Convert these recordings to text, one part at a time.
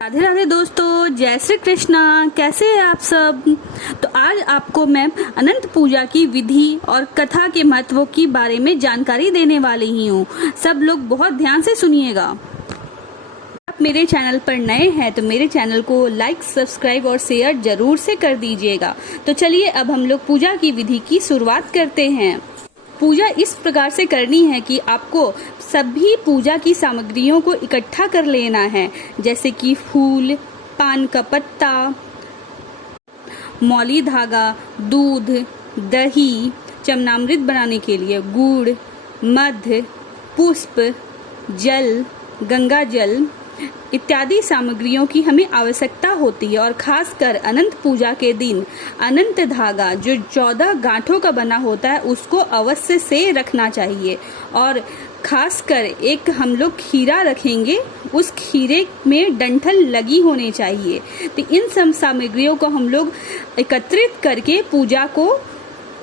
राधे राधे दोस्तों, जय श्री कृष्णा। कैसे हैं आप सब। तो आज आपको मैं अनंत पूजा की विधि और कथा के महत्व की बारे में जानकारी देने वाली ही हूँ। सब लोग बहुत ध्यान से सुनिएगा। आप मेरे चैनल पर नए हैं तो मेरे चैनल को लाइक, सब्सक्राइब और शेयर जरूर से कर दीजिएगा। तो चलिए अब हम लोग पूजा की विधि की शुरुआत करते हैं। पूजा इस प्रकार से करनी है कि आपको सभी पूजा की सामग्रियों को इकट्ठा कर लेना है, जैसे कि फूल, पान का पत्ता, मौली धागा, दूध, दही, चमनामृत बनाने के लिए गुड़, मध, पुष्प, जल, गंगा जल इत्यादि सामग्रियों की हमें आवश्यकता होती है। और खासकर अनंत पूजा के दिन अनंत धागा जो 14 गांठों का बना होता है उसको अवश्य से रखना चाहिए। और खासकर एक हम लोग खीरा रखेंगे, उस खीरे में डंठल लगी होनी चाहिए। तो इन सब सामग्रियों को हम लोग एकत्रित करके पूजा को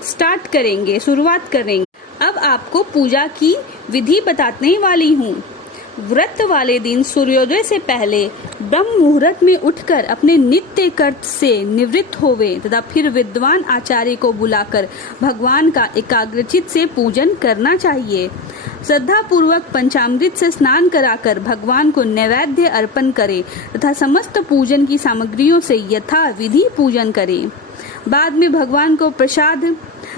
स्टार्ट करेंगे, शुरुआत करेंगे। अब आपको पूजा की विधि बताने वाली हूँ। व्रत वाले दिन सूर्योदय से पहले ब्रह्म मुहूर्त में उठकर अपने नित्य कर्त से निवृत्त होवे तथा फिर विद्वान आचार्य को बुलाकर भगवान का एकाग्रचित से पूजन करना चाहिए। श्रद्धा पूर्वक पंचामृत से स्नान कराकर भगवान को नैवेद्य अर्पण करे तथा समस्त पूजन की सामग्रियों से यथा विधि पूजन करे। बाद में भगवान को प्रसाद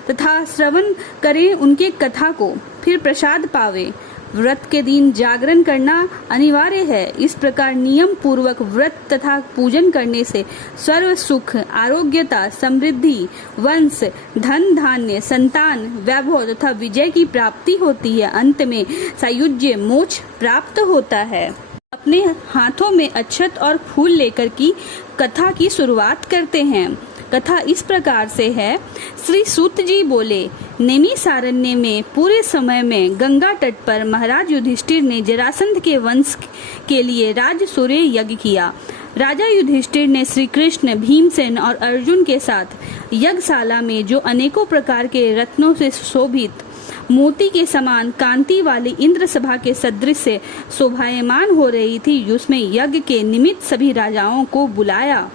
तथा श्रवण करें उनके कथा को, फिर प्रसाद पावे। व्रत के दिन जागरण करना अनिवार्य है। इस प्रकार नियम पूर्वक व्रत तथा पूजन करने से सर्व सुख, आरोग्यता, समृद्धि, वंश, धन धान्य, संतान, वैभव तथा विजय की प्राप्ति होती है। अंत में सायुज्य, मोक्ष प्राप्त होता है। अपने हाथों में अक्षत और फूल लेकर की कथा की शुरुआत करते हैं। कथा इस प्रकार से है। श्री सूत जी बोले, नैमिषारण्य में पूरे समय में गंगा तट पर महाराज युधिष्ठिर ने जरासंध के वंश के लिए राजसूय यज्ञ किया। राजा युधिष्ठिर ने श्री कृष्ण, भीमसेन और अर्जुन के साथ यज्ञशाला में जो अनेकों प्रकार के रत्नों से शोभित मोती के समान कांति वाली इंद्र सभा के सदृश से शोभायमान हो रही थी, उसमें यज्ञ के निमित्त सभी राजाओं को बुलाया।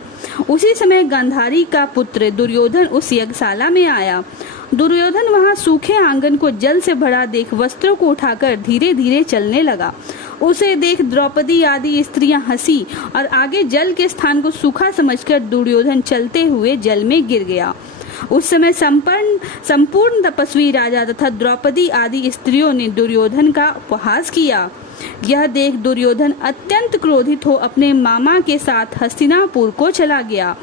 उसी समय गांधारी का पुत्र दुर्योधन उस यज्ञशाला में आया। दुर्योधन वहां सूखे आंगन को जल से भरा देख वस्त्रों को उठाकर धीरे धीरे चलने लगा। उसे देख द्रौपदी आदि स्त्रियां हंसी और आगे जल के स्थान को सूखा समझकर दुर्योधन चलते हुए जल में गिर गया। उस समय संपूर्ण तपस्वी राजा तथा द्रौपदी आदि स्त्रियों ने दुर्योधन का उपहास किया। यह देख दुर्योधन अत्यंत क्रोधित हो अपने मामा के साथ हस्तिनापुर को चला गया।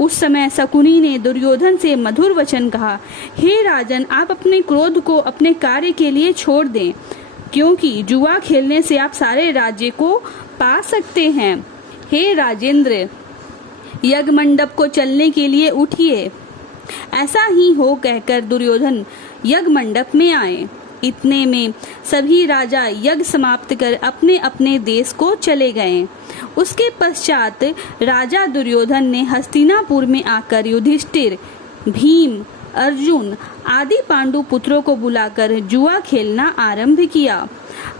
उस समय शकुनी ने दुर्योधन से मधुर वचन कहा, हे राजन, आप अपने क्रोध को अपने कार्य के लिए छोड़ दें, क्योंकि जुआ खेलने से आप सारे राज्य को पा सकते हैं। हे राजेंद्र, यज्ञ मंडप को चलने के लिए उठिए। ऐसा ही हो कहकर दुर्योधन यज्ञ मंडप में आए। इतने में सभी राजा यज्ञ समाप्त कर अपने अपने देश को चले गए। उसके पश्चात राजा दुर्योधन ने हस्तिनापुर में आकर युधिष्ठिर, भीम, अर्जुन आदि पांडु पुत्रों को बुलाकर जुआ खेलना आरंभ किया।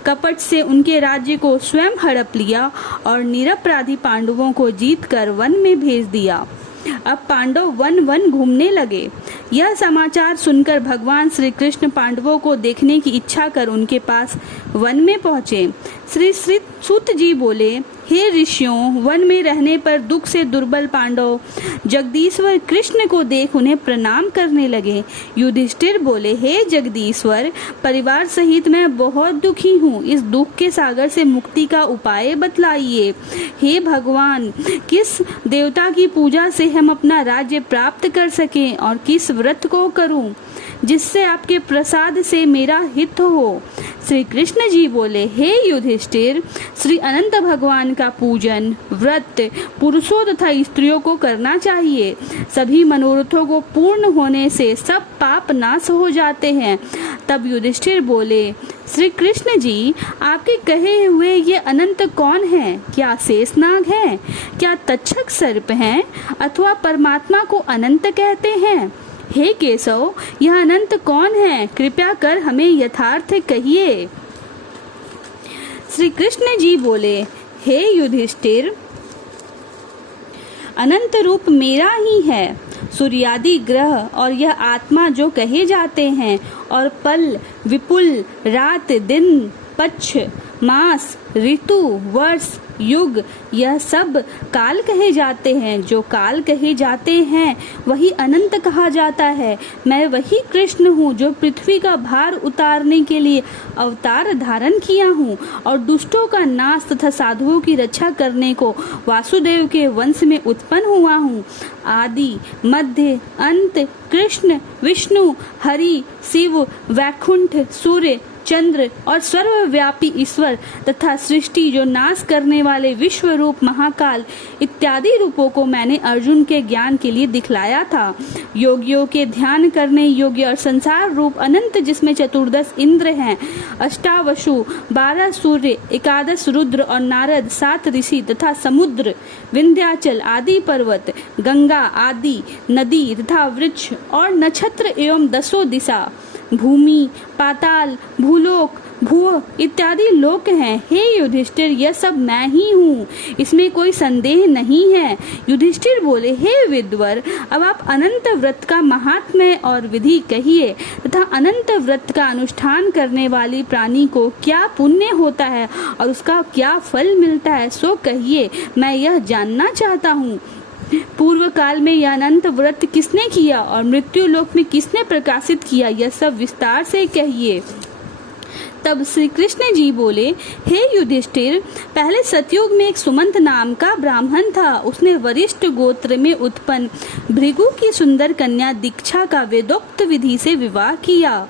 कपट से उनके राज्य को स्वयं हड़प लिया और निरपराधी पांडवों को जीतकर वन में भेज दिया। अब पांडव वन वन घूमने लगे। यह समाचार सुनकर भगवान श्री कृष्ण पांडवों को देखने की इच्छा कर उनके पास वन में पहुँचे। श्री सूत जी बोले, हे ऋषियों, वन में रहने पर दुख से दुर्बल पांडव जगदीश्वर कृष्ण को देख उन्हें प्रणाम करने लगे। युधिष्ठिर बोले, हे जगदीश्वर, परिवार सहित मैं बहुत दुखी हूँ। इस दुख के सागर से मुक्ति का उपाय बतलाइए। हे भगवान, किस देवता की पूजा से हम अपना राज्य प्राप्त कर सकें और किस व्रत को करूं जिससे आपके प्रसाद से मेरा हित हो। श्री कृष्ण जी बोले, हे युधिष्ठिर, श्री अनंत भगवान का पूजन, व्रत पुरुषों तथा स्त्रियों को करना चाहिए। सभी मनोरथों को पूर्ण होने से सब पाप नाश हो जाते हैं। तब युधिष्ठिर बोले, श्री कृष्ण जी, आपके कहे हुए ये अनंत कौन है? क्या शेषनाग है? क्या तक्षक सर्प हैं? अथवा परमात्मा को अनंत कहते हैं? हे केशव, यह अनंत कौन है? कृपया कर हमें यथार्थ कहिए। श्री कृष्ण जी बोले, हे युधिष्ठिर, अनंत रूप मेरा ही है। सूर्यादि ग्रह और यह आत्मा जो कहे जाते हैं, और पल, विपुल, रात, दिन, पक्ष, मास, ऋतु, वर्ष, युग, यह सब काल कहे जाते हैं। जो काल कहे जाते हैं वही अनंत कहा जाता है। मैं वही कृष्ण हूँ जो पृथ्वी का भार उतारने के लिए अवतार धारण किया हूँ और दुष्टों का नाश तथा साधुओं की रक्षा करने को वासुदेव के वंश में उत्पन्न हुआ हूँ। आदि, मध्य, अंत, कृष्ण, विष्णु, हरि, शिव, वैकुंठ, सूर्य, चंद्र और सर्वव्यापी ईश्वर तथा सृष्टि जो नाश करने वाले विश्व रूप महाकाल इत्यादि रूपों को मैंने अर्जुन के ज्ञान के लिए दिखलाया था। योगियों के ध्यान करने योग्य और संसार रूप अनंत जिसमें 14 इंद्र हैं, अष्टावसु, 12 सूर्य, 11 रुद्र और नारद, 7 ऋषि तथा समुद्र, विंध्याचल आदि पर्वत, गंगा आदि नदी तथा वृक्ष और नक्षत्र एवं 10 दिशा, भूमि, पाताल, भूलोक, भू इत्यादि लोक हैं। हे युधिष्ठिर, यह सब मैं ही हूँ, इसमें कोई संदेह नहीं है। युधिष्ठिर बोले, हे विद्वर, अब आप अनंत व्रत का महात्म्य और विधि कहिए तथा अनंत व्रत का अनुष्ठान करने वाली प्राणी को क्या पुण्य होता है और उसका क्या फल मिलता है, सो कहिए, मैं यह जानना चाहता हूँ। पूर्व काल में यह अनंत व्रत किसने किया और मृत्यु लोक में किसने प्रकाशित किया, यह सब विस्तार से कहिए। तब श्री कृष्ण जी बोले, हे युधिष्ठिर, पहले सतयुग में एक सुमंत नाम का ब्राह्मण था। उसने वरिष्ठ गोत्र में उत्पन्न भृगु की सुंदर कन्या दीक्षा का वेदोक्त विधि से विवाह किया।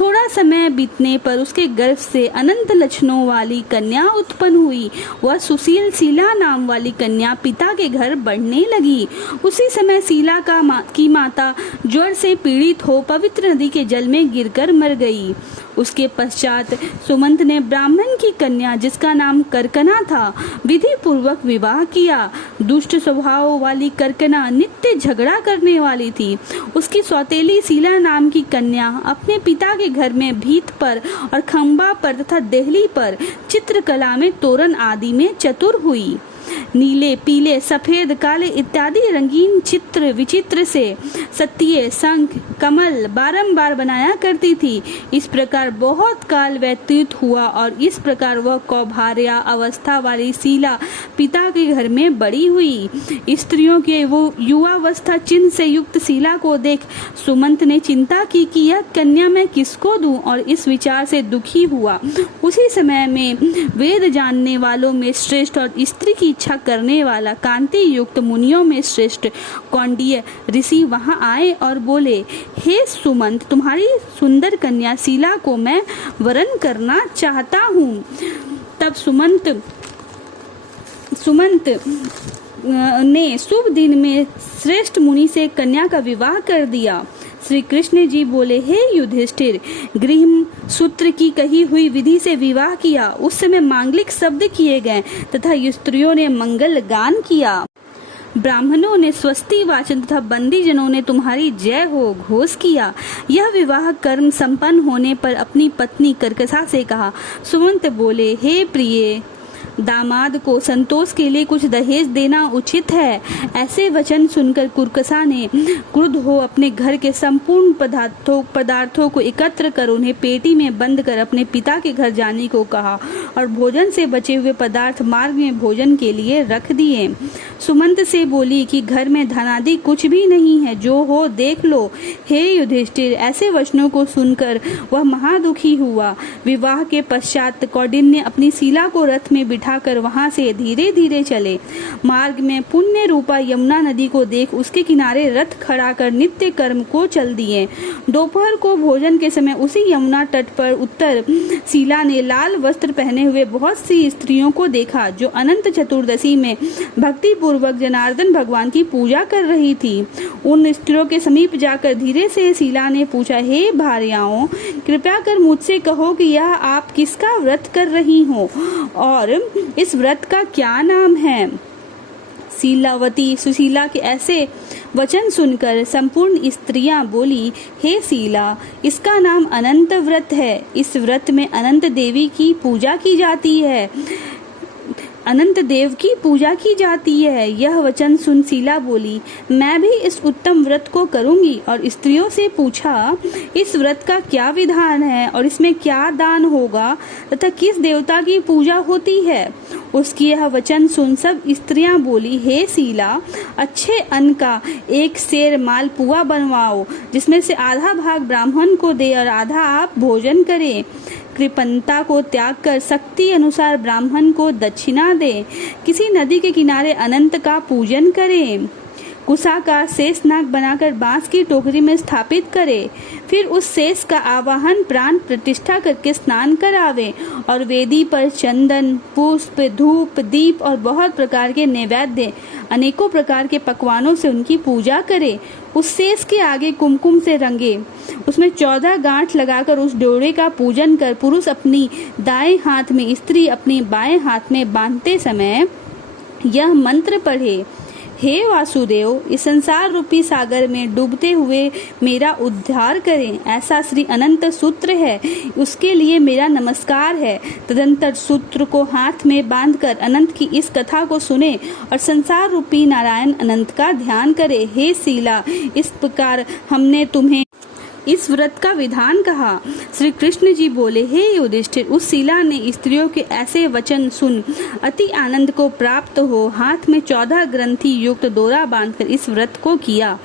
थोड़ा समय बीतने पर उसके गर्भ से अनंत लक्षणों वाली कन्या उत्पन्न हुई। वह सुशील शीला नाम वाली कन्या पिता के घर बढ़ने लगी। उसी समय शीला की माता ज्वर से पीड़ित हो पवित्र नदी के जल में गिरकर मर गई। उसके पश्चात सुमंत ने ब्राह्मण की कन्या जिसका नाम करकना था विधि पूर्वक विवाह किया। दुष्ट स्वभाव वाली करकना नित्य झगड़ा करने वाली थी। उसकी सौतेली शीला नाम की कन्या अपने पिता के घर में भीत पर और खंबा पर तथा देहली पर चित्रकला में तोरण आदि में चतुर हुई। नीले, पीले, सफेद, काले इत्यादि रंगीन चित्र विचित्र से सत्य, शंख, कमल बारंबार बनाया करती थी। इस प्रकार बहुत काल व्यतीत हुआ और इस प्रकार वह कौभार्या अवस्था वाली शीला पिता के घर में बड़ी हुई। स्त्रियों के वो युवावस्था चिन्ह से युक्त शीला को देख सुमंत ने चिंता की कि यह कन्या मैं किसको दूं, और इस विचार से दुखी हुआ। उसी समय में वेद जानने वालों में श्रेष्ठ और स्त्री की इच्छा करने वाला कांति युक्त मुनियों में श्रेष्ठ कौंडिय ऋषि वहां आए और बोले, हे सुमंत, तुम्हारी सुंदर कन्या शीला को मैं वरण करना चाहता हूँ। तब सुमंत ने शुभ दिन में श्रेष्ठ मुनि से कन्या का विवाह कर दिया। श्री कृष्ण जी बोले, हे युधिष्ठिर, गृह सूत्र की कही हुई विधि से विवाह किया। उस समय मांगलिक शब्द किए गए तथा स्त्रियों ने मंगल गान किया। ब्राह्मणों ने स्वस्ति वाचन तथा बंदी जनों ने तुम्हारी जय हो घोष किया। यह विवाह कर्म संपन्न होने पर अपनी पत्नी कर्कशा से कहा। सुमंत बोले, हे प्रिय, दामाद को संतोष के लिए कुछ दहेज देना उचित है। ऐसे वचन सुनकर कुर्कशा ने क्रुद्ध हो अपने घर के संपूर्ण पदार्थों को एकत्र कर उन्हें पेटी में बंद कर अपने पिता के घर जाने को कहा और भोजन से बचे हुए पदार्थ मार्ग में भोजन के लिए रख दिए। सुमंत से बोली कि घर में धनादि कुछ भी नहीं है, जो हो देख लो। हे युधिष्ठिर, ऐसे वचनों को सुनकर वह महादुखी हुआ। विवाह के पश्चात कौंडिन्य अपनी शीला को रथ में बिठाकर वहां से धीरे धीरे चले। मार्ग में पुण्य रूपा यमुना नदी को देख उसके किनारे रथ खड़ा कर नित्य कर्म को चल दिए। दोपहर को भोजन के समय उसी यमुना तट पर उत्तर शीला ने लाल वस्त्र पहने हुए बहुत सी स्त्रियों को देखा, जो अनंत चतुर्दशी में भक्ति पूर्वक जनार्दन भगवान की पूजा कर रही थी। उन स्त्रियों के समीप जाकर धीरे से शीला ने पूछा, हे भार्याओं, कृपया कर मुझसे कहो कि यह आप किसका व्रत कर रही हो और इस व्रत का क्या नाम है। शीलावती सुशीला के ऐसे वचन सुनकर संपूर्ण स्त्रियां बोली, हे शीला, इसका नाम अनंत व्रत है। इस व्रत में अनंत देवी की पूजा की जाती है। अनंत देव की पूजा की जाती है। यह वचन सुन शीला बोली, मैं भी इस उत्तम व्रत को करूंगी। और स्त्रियों से पूछा, इस व्रत का क्या विधान है और इसमें क्या दान होगा तथा किस देवता की पूजा होती है। उसकी यह वचन सुन सब स्त्रियां बोली, हे शीला, अच्छे अन्न का एक सेर मालपुआ बनवाओ, जिसमें से आधा भाग ब्राह्मण को दे और आधा आप भोजन करें। कृपणता को त्याग कर शक्ति अनुसार ब्राह्मण को दक्षिणा दे। किसी नदी के किनारे अनंत का पूजन करें। कुसा का शेष नाग बनाकर बांस की टोकरी में स्थापित करे। फिर उस शेष का आवाहन प्राण प्रतिष्ठा करके स्नान करावे और वेदी पर चंदन, पुष्प, धूप, दीप और बहुत प्रकार के नैवेद्य, अनेकों प्रकार के पकवानों से उनकी पूजा करे। उस शेष के आगे कुमकुम से रंगे, उसमें 14 गांठ लगाकर उस डोरे का पूजन कर पुरुष अपनी दाएं हाथ में, स्त्री अपने बाएं हाथ में बांधते समय यह मंत्र पढ़े, हे वासुदेव, इस संसार रूपी सागर में डूबते हुए मेरा उद्धार करें। ऐसा श्री अनंत सूत्र है, उसके लिए मेरा नमस्कार है। तदंतर सूत्र को हाथ में बांधकर अनंत की इस कथा को सुने और संसार रूपी नारायण अनंत का ध्यान करे। हे शीला, इस प्रकार हमने तुम्हें इस व्रत का विधान कहा। श्री कृष्ण जी बोले, हे युधिष्ठिर, उस शीला ने स्त्रियों के ऐसे वचन सुन अति आनंद को प्राप्त हो हाथ में 14 ग्रंथि युक्त डोरा बांधकर इस व्रत को किया।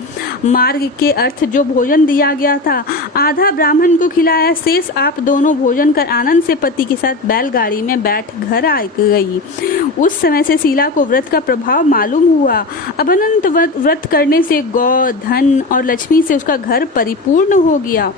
मार्ग के अर्थ जो भोजन दिया गया था, आधा ब्राह्मण को खिलाया, शेष आप दोनों भोजन कर आनंद से पति के साथ बैलगाड़ी में बैठ घर आ गई। उस समय से शीला को व्रत का प्रभाव मालूम हुआ। अब अनंत व्रत करने से गौ, धन और लक्ष्मी से उसका घर परिपूर्ण हो गया।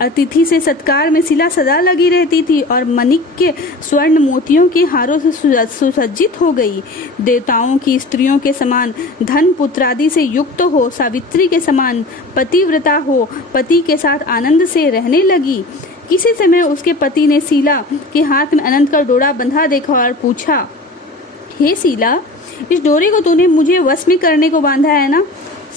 अतिथि से सत्कार में शीला सदा लगी रहती थी और मणिक्य स्वर्ण मोतियों के हारों से सुसज्जित हो गई। देवताओं की स्त्रियों के समान धन पुत्र आदि से युक्त हो, सावित्री के समान पतिव्रता हो, पति के साथ आनंद से रहने लगी। किसी समय उसके पति ने शीला के हाथ में अनंत का डोरा बंधा देखा और पूछा, हे शीला, इस डोरे को तूने मुझे वश में करने को बांधा है ना?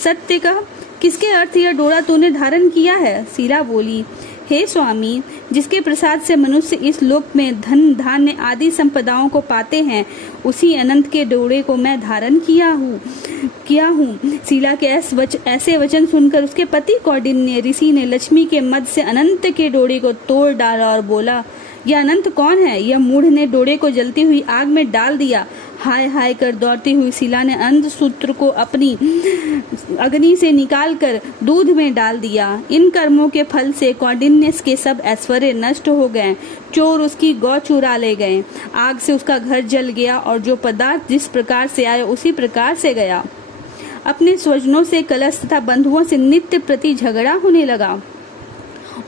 सत्य कह, किसके अर्थ यह डोरा तूने धारण किया है? शीला बोली, हे स्वामी, जिसके प्रसाद से मनुष्य इस लोक में धन, धान्य आदि संपदाओं को पाते हैं, उसी अनंत के डोरे को मैं धारण किया हूँ। शीला के ऐसे वचन सुनकर उसके पति कौंडिन्य ऋषि ने लक्ष्मी के मद से अनंत के डोरे को तोड़ डाला और बोला, यह अनंत कौन है? यह मूढ़ ने डोरे को जलती हुई आग में डाल दिया। हाय हाय कर दौड़ती हुई शीला ने अनंत सूत्र को अपनी अग्नि से निकालकर दूध में डाल दिया। इन कर्मों के फल से कौंडिन्य के सब ऐश्वर्य नष्ट हो गए। चोर उसकी गौ चुरा ले गए। आग से उसका घर जल गया और जो पदार्थ जिस प्रकार से आया उसी प्रकार से गया। अपने स्वजनों से, कलश तथा बंधुओं से नित्य प्रति झगड़ा होने लगा।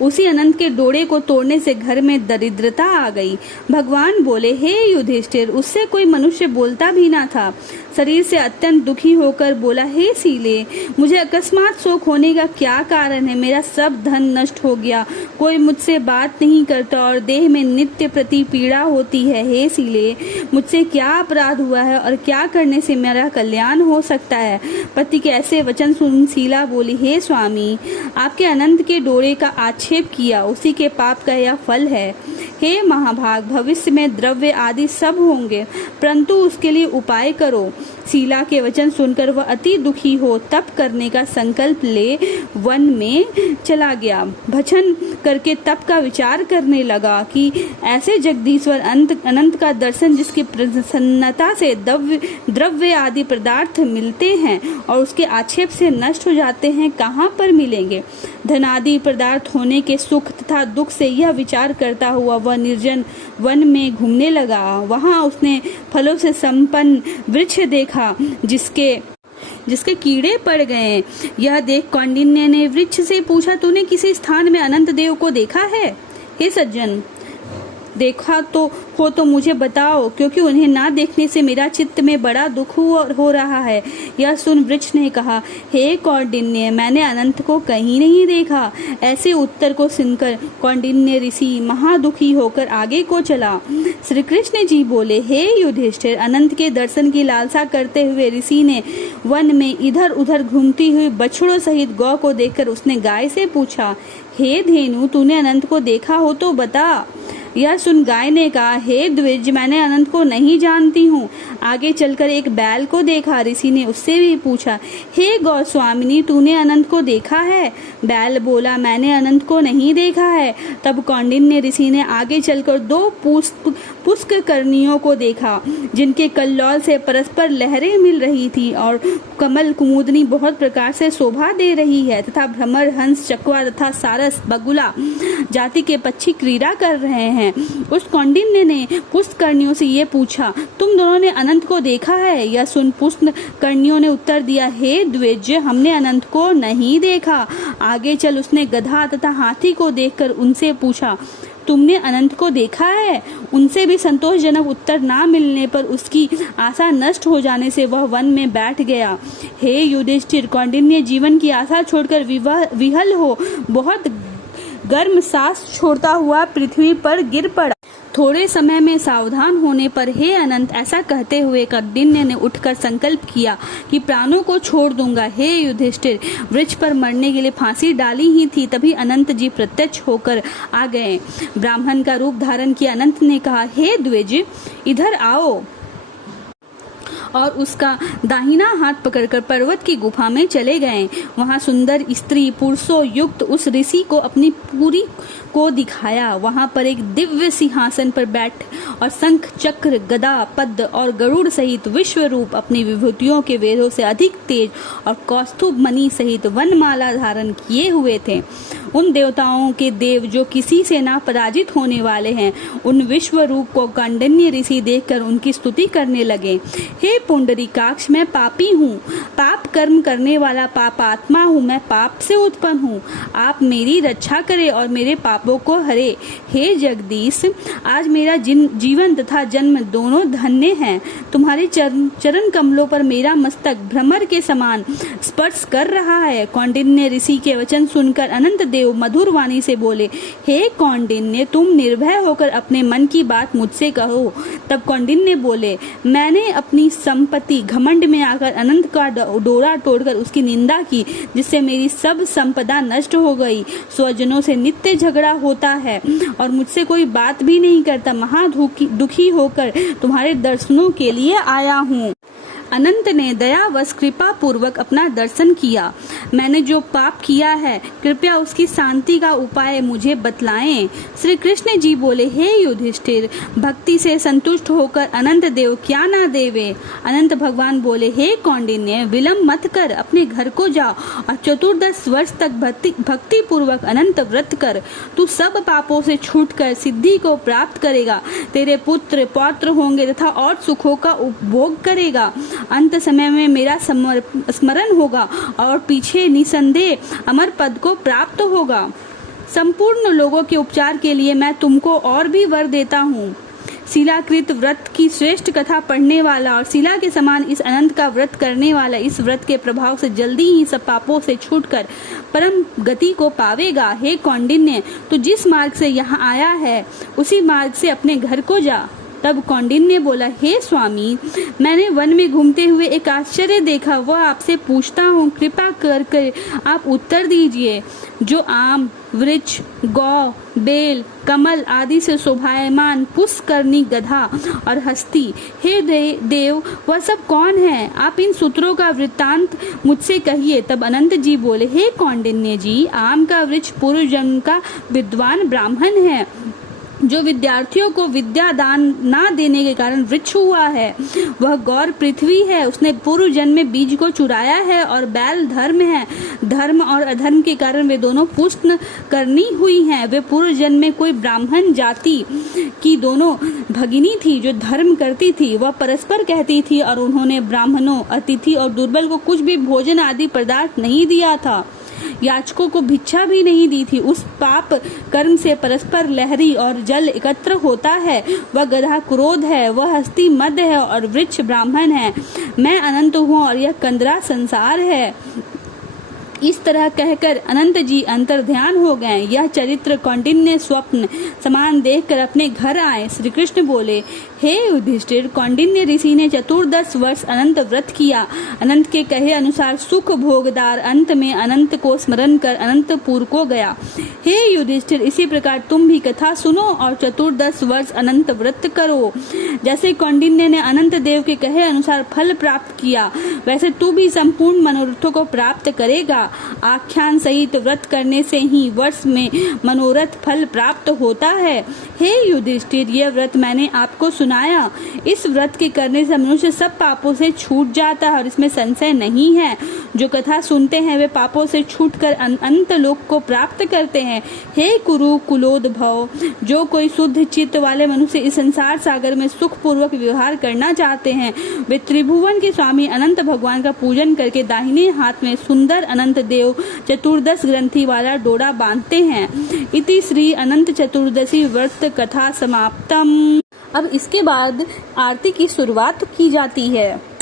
उसी अनंत के डोरे को तोड़ने से घर में दरिद्रता आ गई। भगवान बोले, हे युधिष्ठिर, उससे कोई मनुष्य बोलता भी ना था। शरीर से अत्यंत दुखी होकर बोला, हे शीले, मुझे अकस्मात शोक होने का क्या कारण है? मेरा सब धन नष्ट हो गया, कोई मुझसे बात नहीं करता और देह में नित्य प्रति पीड़ा होती है। हे शीले, मुझसे क्या अपराध हुआ है और क्या करने से मेरा कल्याण हो सकता है? पति के ऐसे वचन सुन शीला बोली, हे स्वामी, आपके अनंत के डोरे का आक्षेप किया, उसी के पाप का यह फल है। हे महाभाग, भविष्य में द्रव्य आदि सब होंगे, परंतु उसके लिए उपाय करो। शीला के वचन सुनकर वह अति दुखी हो तप करने का संकल्प ले वन में चला गया। भजन करके तप का विचार करने लगा कि ऐसे जगदीश्वर अनंत का दर्शन, जिसकी प्रसन्नता से द्रव्य आदि पदार्थ मिलते हैं और उसके आक्षेप से नष्ट हो जाते हैं, कहाँ पर मिलेंगे? धनादि पदार्थ होने के सुख तथा दुख से यह विचार करता हुआ वह निर्जन वन में घूमने लगा। वहां उसने फलों से संपन्न वृक्ष देखा जिसके कीड़े पड़ गए। यह देख कौंडिन्य ने वृक्ष से पूछा, तूने किसी स्थान में अनंत देव को देखा है? हे सज्जन, देखा तो मुझे बताओ, क्योंकि उन्हें ना देखने से मेरा चित्त में बड़ा दुख हो रहा है। यह सुन वृक्ष ने कहा, हे कौंडिन्य, मैंने अनंत को कहीं नहीं देखा। ऐसे उत्तर को सुनकर कौंडिन्य ऋषि महादुखी होकर आगे को चला। श्री कृष्ण जी बोले, हे युधिष्ठिर, अनंत के दर्शन की लालसा करते हुए ऋषि ने वन में इधर उधर घूमती हुई बछड़ों सहित गौ को देखकर उसने गाय से पूछा, हे धेनु, तूने अनंत को देखा हो तो बता। यह सुन गाय ने कहा, हे द्विज, मैंने अनंत को नहीं जानती हूँ। आगे चलकर एक बैल को देखा। ऋषि ने उससे भी पूछा, हे गौस्वामिनी, तूने अनंत को देखा है? बैल बोला, मैंने अनंत को नहीं देखा है। तब कौंडिन्य ऋषि ने आगे चलकर 2 पुष्करनियों को देखा, जिनके कल्लोल से परस्पर लहरें मिल रही थी और कमल कुमुदनी बहुत प्रकार से शोभा दे रही है, तथा भ्रमर, हंस, चकवा तथा सारस, बगुला जाति के पक्षी क्रीड़ा कर रहे हैं। उस कौंडिन्य ने पुष्करनियों से ये पूछा, तुम दोनों ने अनंत को देखा है? यह सुन पुष्करनियों ने उत्तर दिया, हे द्विज, हमने अनंत को नहीं देखा। आगे चल उसने गधा तथा हाथी को देखकर उनसे पूछा, तुमने अनंत को देखा है? उनसे भी संतोषजनक उत्तर ना मिलने पर उसकी आशा नष्ट हो जाने से वह वन में बैठ गया। हे युधिष्ठिर, कौंडिन्य जीवन की आशा छोड़कर विहल हो बहुत गर्म सांस छोड़ता हुआ पृथ्वी पर गिर पड़ा। थोड़े समय में सावधान होने पर, हे अनंत, ऐसा कहते हुए कौंडिन्य ने उठकर संकल्प किया कि प्राणों को छोड़ दूंगा। हे युधिष्ठिर, वृक्ष पर मरने के लिए फांसी डाली ही थी, तभी अनंत जी प्रत्यक्ष होकर आ गए। ब्राह्मण का रूप धारण किया अनंत ने कहा, हे द्विज, इधर आओ, और उसका दाहिना हाथ पकड़कर पर्वत की गुफा में चले गए। वहां सुंदर स्त्री पुरुषों युक्त उस ऋषि को अपनी पूरी को दिखाया। वहां पर एक दिव्य सिंहासन पर बैठ और शंख, चक्र, गदा, पद्म और गरुड़ सहित विश्व रूप अपनी विभूतियों के वेदों से अधिक तेज और कौस्तुभ मणि सहित वनमाला धारण किए हुए थे। उन देवताओं के देव जो किसी से ना पराजित होने वाले हैं, उन विश्व रूप को कौंडिन्य ऋषि देखकर उनकी स्तुति करने लगे। हे पुंडरीकाक्ष, मैं पापी हूँ, पाप कर्म करने वाला पापात्मा हूँ, मैं पाप से उत्पन्न हूँ। आप मेरी रक्षा करें और मेरे पापों को हरे। हे जगदीश, आज मेरा जीवन तथा जन्म दोनों धन्य हैं। तुम्हारे चरण कमलों पर मेरा मस्तक भ्रमर के समान स्पर्श कर रहा है। कौंडिन्य ऋषि के वचन सुनकर अनंत देव मधुर वाणी से बोले, हे कौंडिन्य, तुम निर्भय होकर अपने मन की बात मुझसे कहो। तब कौंडिन्य बोले, मैंने अपनी संपत्ति घमंड में आकर अनंत का डोरा तोड़कर उसकी निंदा की, जिससे मेरी सब संपदा नष्ट हो गई। स्वजनों से नित्य झगड़ा होता है और मुझसे कोई बात भी नहीं करता। महादुखी होकर तुम्हारे दर्शनों के लिए आया हूँ। अनंत ने दयावश कृपा पूर्वक अपना दर्शन किया। मैंने जो पाप किया है, कृपया उसकी शांति का उपाय मुझे बतलाएं। श्री कृष्ण जी बोले, हे युधिष्ठिर, भक्ति से संतुष्ट होकर अनंत देव क्या ना देवे। अनंत भगवान बोले, हे कौंडिन्य, विलंब मत कर, अपने घर को जा और 14 वर्ष तक भक्ति पूर्वक अनंत व्रत कर। तू सब पापों से छूटकर सिद्धि को प्राप्त करेगा। तेरे पुत्र पौत्र होंगे तथा और सुखों का उपभोग करेगा। अंत समय में मेरा स्मरण होगा और पीछे निसंदेह अमर पद को प्राप्त होगा। संपूर्ण लोगों के उपचार के लिए मैं तुमको और भी वर देता हूँ। शिलाकृत व्रत की श्रेष्ठ कथा पढ़ने वाला और शिला के समान इस अनंत का व्रत करने वाला इस व्रत के प्रभाव से जल्दी ही सब पापों से छूटकर परम गति को पावेगा। हे कौंडिन्य, तू जिस मार्ग से यहाँ आया है उसी मार्ग से अपने घर को जा। तब कौंडिन्य बोला, हे स्वामी, मैंने वन में घूमते हुए एक आश्चर्य देखा, वह आपसे पूछता हूँ, कृपा कर आप उत्तर दीजिए। जो आम, वृक्ष, गौ, बेल, कमल आदि से शोभायमान पुष्करनी, गधा और हस्ती, हे देव, वह सब कौन है? आप इन सूत्रों का वृत्तांत मुझसे कहिए। तब अनंत जी बोले, हे कौंडिन्य जी, आम का वृक्ष पूर्व जन्म का विद्वान ब्राह्मण है, जो विद्यार्थियों को विद्या दान ना देने के कारण वृक्ष हुआ है। वह गौर पृथ्वी है, उसने पूर्व जन्म में बीज को चुराया है। और बैल धर्म है, धर्म और अधर्म के कारण वे दोनों पुष्ट करनी हुई हैं। वे पूर्व जन्म में कोई ब्राह्मण जाति की दोनों भगिनी थी जो धर्म करती थी। वह परस्पर कहती थी और उन्होंने ब्राह्मणों, अतिथि और दुर्बल को कुछ भी भोजन आदि पदार्थ नहीं दिया था, याचकों को भिक्षा भी नहीं दी थी। उस पाप कर्म से परस्पर लहरी और जल एकत्र होता है। वह गधा क्रोध है, वह हस्ती मद है और वृक्ष ब्राह्मण है। मैं अनंत हूँ और यह कंदरा संसार है। इस तरह कहकर अनंत जी अंतर्ध्यान हो गए। यह चरित्र कौंडिन्य स्वप्न समान देखकर अपने घर आए। श्री कृष्ण बोले, हे युधिष्ठिर, कौंडिन्य ऋषि ने 14 वर्ष अनंत व्रत किया। अनंत के कहे अनुसार सुख भोगदार अंत में अनंत को स्मरण कर अनंतपुर को गया। हे युधिष्ठिर, इसी प्रकार तुम भी कथा सुनो और 14 वर्ष अनंत व्रत करो। जैसे कौंडिन्य ने अनंत देव के कहे अनुसार फल प्राप्त किया, वैसे तू भी संपूर्ण मनोरथों को प्राप्त करेगा। आख्यान सहित व्रत करने से ही वर्ष में मनोरथ फल प्राप्त होता है। हे युधिष्ठिर, यह व्रत मैंने आपको सुनाया। इस व्रत के करने से मनुष्य सब पापों से छूट जाता है और इसमें संशय नहीं है। जो कथा सुनते हैं वे पापों से छूटकर अनंत लोक को प्राप्त करते हैं। हे कुरु कुलोद्भव, जो कोई शुद्ध चित्त वाले मनुष्य इस संसार सागर में सुख पूर्वक व्यवहार करना चाहते हैं, वे त्रिभुवन के स्वामी अनंत भगवान का पूजन करके दाहिने हाथ में सुंदर अनंत देव 14 ग्रंथि वाला डोरा बांधते हैं। इति श्री अनंत चतुर्दशी व्रत कथा समाप्तम। अब इसके बाद आरती की शुरुआत की जाती है।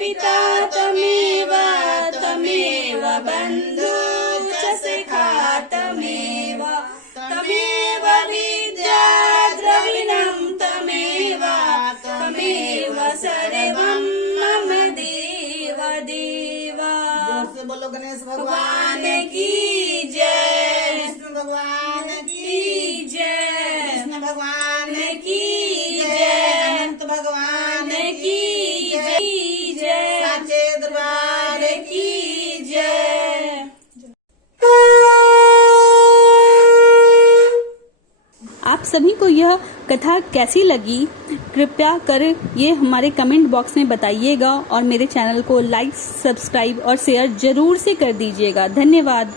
पिता तमेव तमेव बन्धु च सखा तमेव तमेव विद्या द्रविणं तमेव तमेव सर्वं मम देव देवा। जोर से बोलो गणेश भगवान की जय, विष्णु भगवान की जय, कृष्ण भगवान की जय, अनंत भगवान की जय, साचे दरबार की जय। आप सभी को यह कथा कैसी लगी कृपया कर ये हमारे कमेंट बॉक्स में बताइएगा और मेरे चैनल को लाइक, सब्सक्राइब और शेयर जरूर से कर दीजिएगा। धन्यवाद।